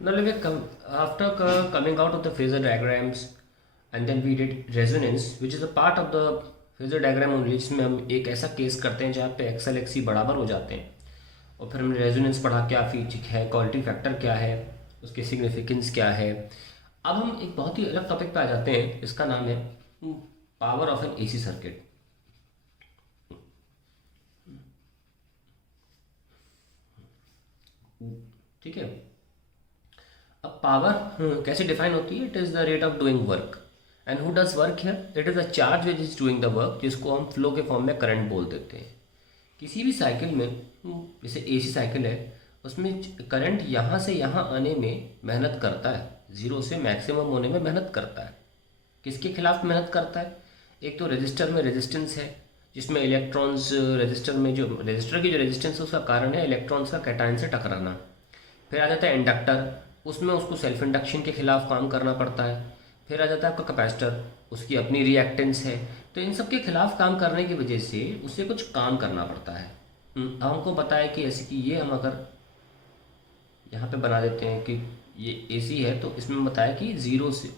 Now, after coming out of the phasor diagrams, and then we did resonance, which is a part of the phasor diagram only, जिसमें हम एक ऐसा case करते हैं जहाँ पे एक्सल एक्सी बराबर हो जाते हैं, और फिर हमने रेजोनेंस पढ़ा, क्या फीचर है, क्वालिटी फैक्टर क्या है, उसकी सिग्निफिकेंस क्या है। अब हम एक बहुत ही अलग टॉपिक पे आ जाते हैं, इसका नाम है power of N AC circuit. ठीक है। अब पावर कैसे डिफाइन होती है? It is the rate of doing work, and who does work here? It is the charge which is doing the work, जिसको हम फ्लो के फॉर्म में करंट बोल देते हैं। किसी भी साइकिल में, जैसे एसी साइकिल है, उसमें करंट यहाँ से यहाँ आने में मेहनत करता है, ज़ीरो से मैक्सिमम होने में मेहनत करता है। किसके खिलाफ मेहनत करता है? एक तो रेजिस्टर में रेजिस्टेंस है, जिसमें इलेक्ट्रॉन्स, रेजिस्टर में जो रेजिस्टर की जो रेजिस्टेंस है उसका कारण है इलेक्ट्रॉन्स का कैटायन से टकराना। फिर आ जाता है इंडक्टर, उसमें उसको सेल्फ इंडक्शन के खिलाफ काम करना पड़ता है। फिर आ जाता है आपका कैपेसिटर, उसकी अपनी रिएक्टेंस है। तो इन सब के खिलाफ काम करने की वजह से उसे कुछ काम करना पड़ता है। अब हमको पता है कि ऐसे कि ये हम अगर यहाँ पे बना देते हैं कि ये एसी है, तो इसमें बताया कि ज़ीरो से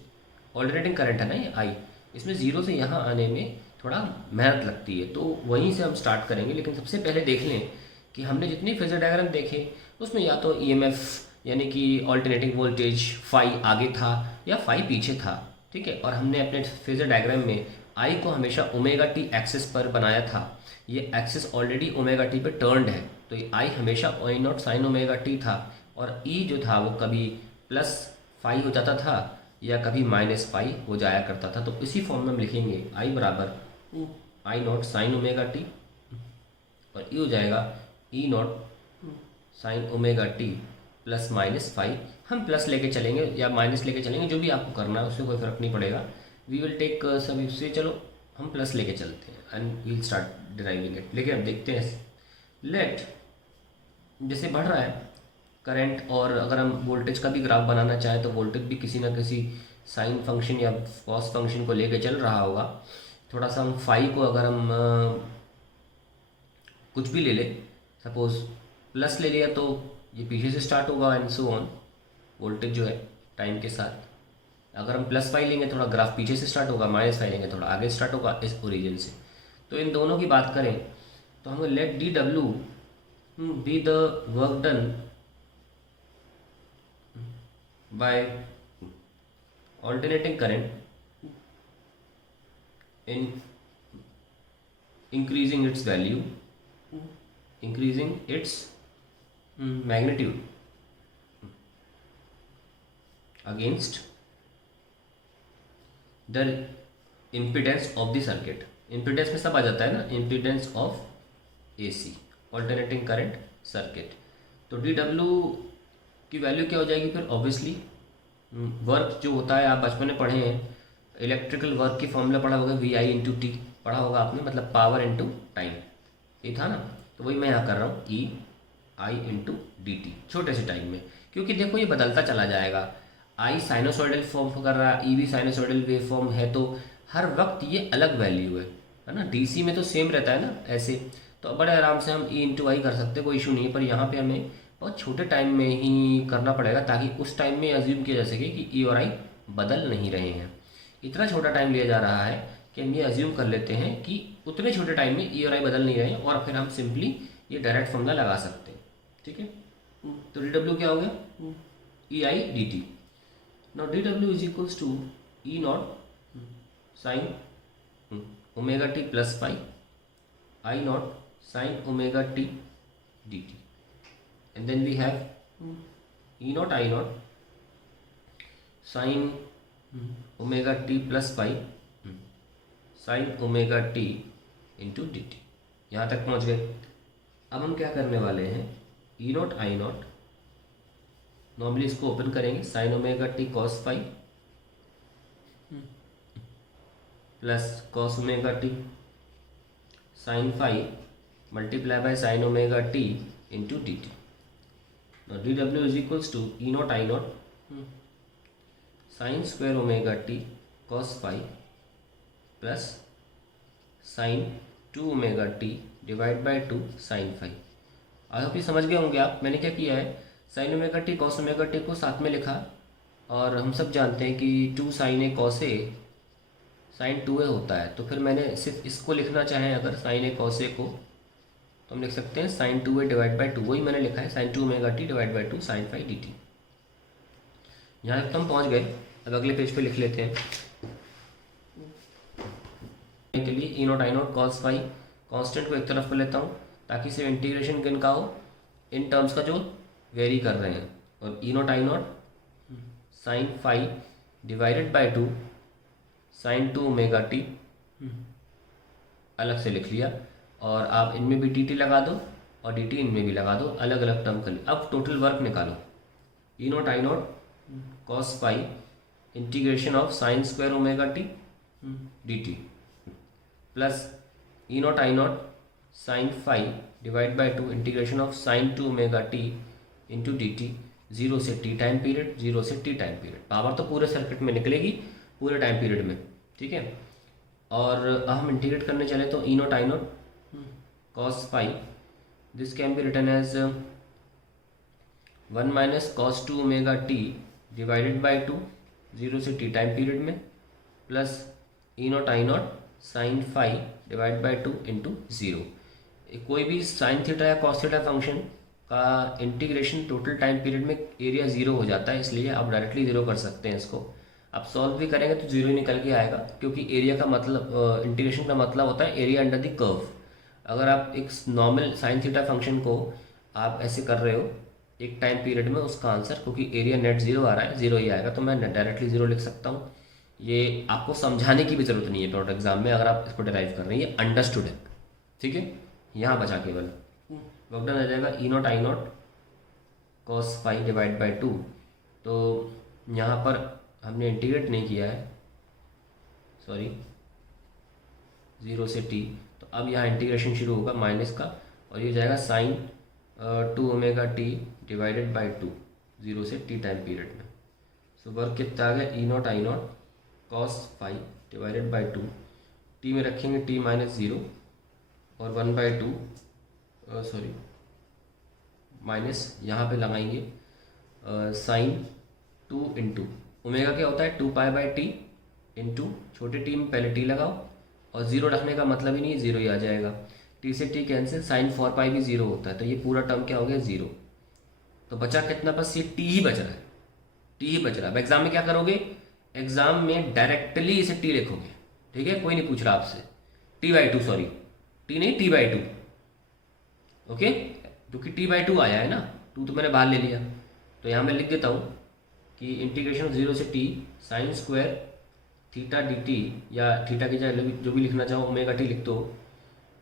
ऑल्टरनेटिंग करंट है ना ये आई, इसमें ज़ीरो से यहाँ आने में थोड़ा मेहनत लगती है। तो वहीं से हम स्टार्ट करेंगे, लेकिन सबसे पहले देख लें कि हमने जितनी फेजर डायग्राम देखे उसमें या तो ईएमएफ यानी कि ऑल्टरनेटिंग वोल्टेज फाई आगे था या फाई पीछे था। ठीक है। और हमने अपने फेजर डायग्राम में आई को हमेशा ओमेगा टी एक्सिस पर बनाया था। ये एक्सिस ऑलरेडी ओमेगा टी पे टर्न्ड है, तो ये आई हमेशा oh not sine omega T था, और ई जो था वो कभी प्लस फाई हो जाता था या कभी माइनस फाई हो जाया करता था। तो इसी फॉर्म में हम लिखेंगे आई बराबर I naught sine omega t, और ई हो जाएगा E naught sine omega t plus minus five. हम प्लस लेके चलेंगे या माइनस लेके चलेंगे, जो भी आपको करना है उससे कोई फ़र्क नहीं पड़ेगा। वी विल टेक सभी से, चलो हम प्लस लेके चलते हैं and we will start deriving it. लेकिन अब देखते हैं, लेट जैसे बढ़ रहा है करंट, और अगर हम वोल्टेज का भी ग्राफ बनाना चाहें तो वोल्टेज भी किसी ना किसी साइन फंक्शन या कॉस फंक्शन को लेके चल रहा होगा। थोड़ा सा हम फाई को अगर हम कुछ भी ले लें, सपोज प्लस ले लिया, तो ये पीछे से स्टार्ट होगा एंड सो ऑन। वोल्टेज जो है टाइम के साथ, अगर हम प्लस फाइव लेंगे थोड़ा ग्राफ पीछे से स्टार्ट होगा, माइनस फाइव लेंगे थोड़ा आगे स्टार्ट होगा इस ओरिजिन से। तो इन दोनों की बात करें तो हमें let d W be the work done by alternating current in increasing its value, increasing its magnitude against the impedance of the circuit। impedance में सब आ जाता है ना, impedance of AC alternating current circuit। तो डी डब्ल्यू की value क्या हो जाएगी फिर? ऑब्वियसली वर्क जो होता है, आप बचपन में पढ़े हैं, इलेक्ट्रिकल वर्क की फॉर्मूला पढ़ा होगा, वी आई इंटू टी पढ़ा होगा आपने, मतलब पावर इंटू टाइम, ये था ना। तो वही मैं यहाँ कर रहा हूँ, ई आई इंटू डी टी, छोटे से टाइम में, क्योंकि देखो ये बदलता चला जाएगा। आई साइनोसॉइडल फॉर्म कर रहा है, ई भी साइनोसॉइडल वेव फॉर्म है, तो हर वक्त ये अलग वैल्यू है ना। डीसी में तो सेम रहता है ना ऐसे, तो बड़े आराम से हम ई इंटू आई कर सकते हैं, कोई इशू नहीं है। पर यहाँ पे हमें बहुत छोटे टाइम में ही करना पड़ेगा, ताकि उस टाइम में अज्यूम किया जा सके कि ई और आई बदल नहीं रहे हैं। इतना छोटा टाइम लिया जा रहा है कि हम ये अज्यूम कर लेते हैं कि उतने छोटे टाइम में ई और आई बदल नहीं रहे हैं, और फिर हम सिंपली ये डायरेक्ट फॉर्मूला लगा सकते हैं। ठीक है। तो डी डब्ल्यू क्या हो गया? E I d t. Now d W is equals to E naught sine omega t plus five I naught sine omega t d t, and then we have E naught I naught sin omega t plus pi sin omega t into dt। यहाँ तक पहुँच गए। अब हम क्या करने वाले हैं, E naught I naught, normally इसको ओपन करेंगे, sin omega t cos phi plus cos omega t sin phi multiply by sin omega t into dt। Now dw is equals to E naught I naught sin square omega t cos phi plus sin 2 omega t divide by 2 sin phi। I hope ये समझ गए होंगे आप। मैंने क्या किया है, sign omega T cos omega T को साथ में लिखा, और हम सब जानते हैं कि 2 sign A cos A sign 2a होता है। तो फिर मैंने सिर्फ इसको लिखना चाहें अगर साइन ए कॉस ए को, तो हम लिख सकते हैं साइन 2a डिवाइड बाई 2, वही मैंने लिखा है sine 2 omega t divide by 2 sine 5 dt। यहाँ तक तो हम पहुँच गए। अब अगले पेज पे लिख लेते हैं के लिए E naught I naught cos phi constant को एक तरफ कर लेता हूँ ताकि सिर्फ इंटीग्रेशन किन का हो, इन टर्म्स का जो वेरी कर रहे हैं, और E naught I naught sine phi divided by 2 sine 2 omega t अलग से लिख लिया, और आप इनमें भी डी टी लगा दो और डी टी इनमें भी लगा दो, अलग अलग टर्म कर लिया। अब टोटल वर्क निकालो, E naught I naught cos phi integration of sine square omega t d t plus E naught I naught sine phi divide by 2 integration of sine 2 omega t into d t, 0 से t time period 0 से t time period. Power तो पूरे circuit में निकलेगी पूरे time period में, ठीक है। और अब हम इंटीग्रेट करने चले तो E naught I naught cos phi this can be written as 1 minus cos 2 omega t divided by 2 0 से टी टाइम पीरियड में, plus E naught I naught sine phi divide by 2 into 0। कोई भी sine theta या cos theta function का integration total time period में area 0 हो जाता है, इसलिए आप डायरेक्टली 0 कर सकते हैं इसको। आप सॉल्व भी करेंगे तो 0 ही निकल के आएगा, क्योंकि एरिया का मतलब इंटीग्रेशन का मतलब होता है एरिया अंडर द कर्व। अगर आप एक नॉर्मल साइन थीटा फंक्शन को आप ऐसे कर रहे हो एक टाइम पीरियड में, उसका आंसर क्योंकि एरिया नेट 0 आ रहा है 0 ही आएगा, तो मैं डायरेक्टली 0 लिख सकता हूँ। ये आपको समझाने की भी ज़रूरत नहीं है बोर्ड एग्जाम में, अगर आप इसको डिराइव कर रहे हैं, ये अंडरस्टूड है, ठीक है। यहाँ बचा केवल वर्क डन आ जाएगा E naught I naught cos phi divide by 2। तो यहाँ पर हमने इंटीग्रेट नहीं किया है, सॉरी 0 से टी, तो अब यहाँ इंटीग्रेशन शुरू होगा माइनस का, और ये जाएगा sine 2 omega t divided by 2 0 से टी टाइम पीरियड में। सो वर्क कितना आ गया, E naught I naught cos phi divided by 2, t में रखेंगे टी माइनस 0 और 1 बाई 2 सॉरी माइनस यहाँ पे लगाएंगे साइन 2 इंटू ओमेगा क्या होता है 2 पाई बाई टी इंटू छोटे टी में पहले टी लगाओ, और 0 रखने का मतलब ही नहीं है 0 ही आ जाएगा, टी से टी कैंसिल, साइन 4 पाई भी 0 होता है, तो ये पूरा टर्म क्या हो गया 0। तो बचा कितना, बस ये टी ही बच रहा है, टी ही बच रहा है। अब एग्जाम में क्या करोगे, एग्जाम में डायरेक्टली इसे टी लिखोगे, ठीक है, कोई नहीं पूछ रहा आपसे, टी बाई 2 सॉरी टी नहीं टी बाई 2, ओके, क्योंकि टी बाई 2 आया है ना, 2 तो मैंने बाहर ले लिया। तो यहाँ मैं लिख देता हूँ कि इंटीग्रेशन ऑफ 0 से T sine square theta D T, या थीटा की जगह जो भी लिखना चाहो ओमेगा टी लिख दो,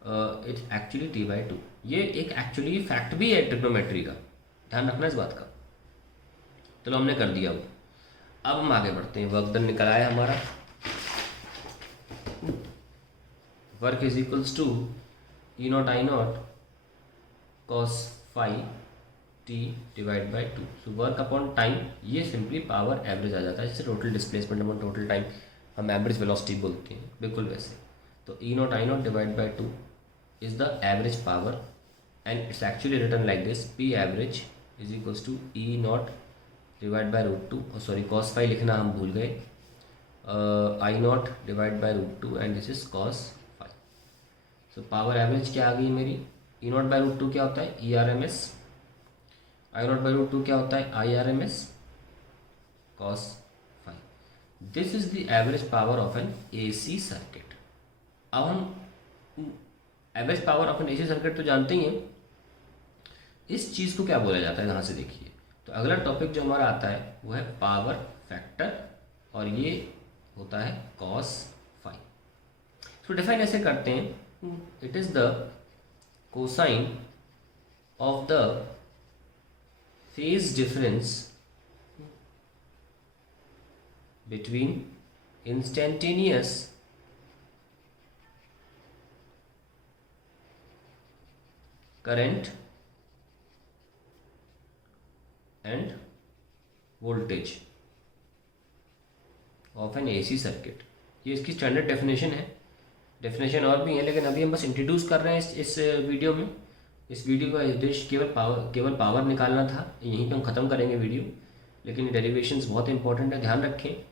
इट्स एक्चुअली टी बाई 2। ये एक एक्चुअली फैक्ट भी है ट्रिग्नोमेट्री का, ध्यान रखना इस बात का। चलो हमने कर दिया वो, अब हम आगे बढ़ते हैं। वर्क डन निकल आया हमारा, work is equals to E naught I naught cos phi T divide by 2। So work upon time, ये सिंपली पावर एवरेज आ जाता है, इससे total displacement upon total time हम एवरेज वेलोसिटी बोलते हैं, बिल्कुल वैसे। तो E naught I naught divide by 2 is the average power, and it's actually written like this, P average is equals to E naught divide by root 2, और sorry cos phi लिखना हम भूल गए, I naught divide by root 2 and this is cos phi. So power average क्या आ गई मेरी, ई not by root 2 क्या होता है E R M S, I naught by root 2 क्या होता है I R M S cos phi. This is the average power of an A C circuit. अब हम average power of an A C circuit तो जानते ही हैं, इस चीज़ को क्या बोला जाता है यहाँ से देखिए। तो अगला टॉपिक जो हमारा आता है वो है पावर फैक्टर, और ये होता है कॉस फाई। तो डिफाइन ऐसे करते हैं, it is the cosine of the phase difference between instantaneous current end voltage of N AC circuit. ये इसकी स्टैंडर्ड डेफिनेशन है, डेफिनेशन और भी है, लेकिन अभी हम बस इंट्रोड्यूस कर रहे हैं इस वीडियो में। इस वीडियो का उद्देश्य केवल पावर निकालना था। यहीं पे हम ख़त्म करेंगे वीडियो, लेकिन डेरिवेशंस बहुत इंपॉर्टेंट है, ध्यान रखें।